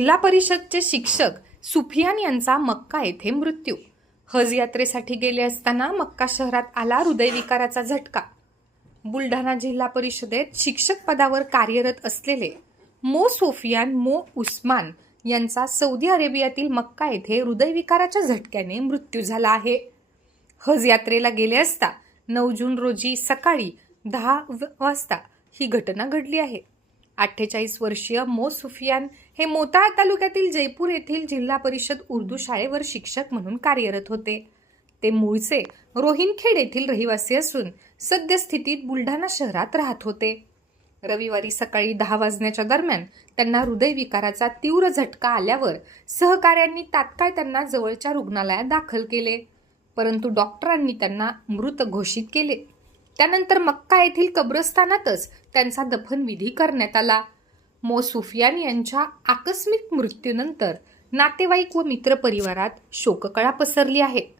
जिल्हा परिषदचे शिक्षक सुफियान यांचा मक्का येथे मृत्यू. हज यात्रेसाठी गेले असताना मक्का शहरात आला हृदयविकाराचा झटका. बुलढाणा जिल्हा परिषदेत शिक्षक पदावर कार्यरत असलेले मो सोफियान मो उस्मान यांचा सौदी अरेबियातील मक्का येथे हृदयविकाराच्या झटक्याने मृत्यू झाला आहे. हज यात्रेला गेले असता नऊ जून रोजी सकाळी दहा व- वाजता ही घटना घडली आहे. अठ्ठेचाळीस वर्षीय मो. सुफियान हे मोताळा तालुक्यातील जयपूर येथील जिल्हा परिषद उर्दू शाळेवर शिक्षक म्हणून कार्यरत होते. ते मूळचे रोहिनखेड येथील रहिवासी असून सद्यस्थितीत बुलढाणा शहरात राहत होते. रविवारी सकाळी दहा वाजण्याच्या दरम्यान त्यांना हृदयविकाराचा तीव्र झटका आल्यावर सहकाऱ्यांनी तात्काळ त्यांना जवळच्या रुग्णालयात दाखल केले. परंतु डॉक्टरांनी त्यांना मृत घोषित केले. त्यानंतर मक्का येथील कब्रस्तानातच त्यांचा दफनविधी करण्यात आला. मो. सुफियान यांच्या आकस्मिक मृत्यूनंतर नातेवाईक व मित्रपरिवारात शोककळा पसरली आहे.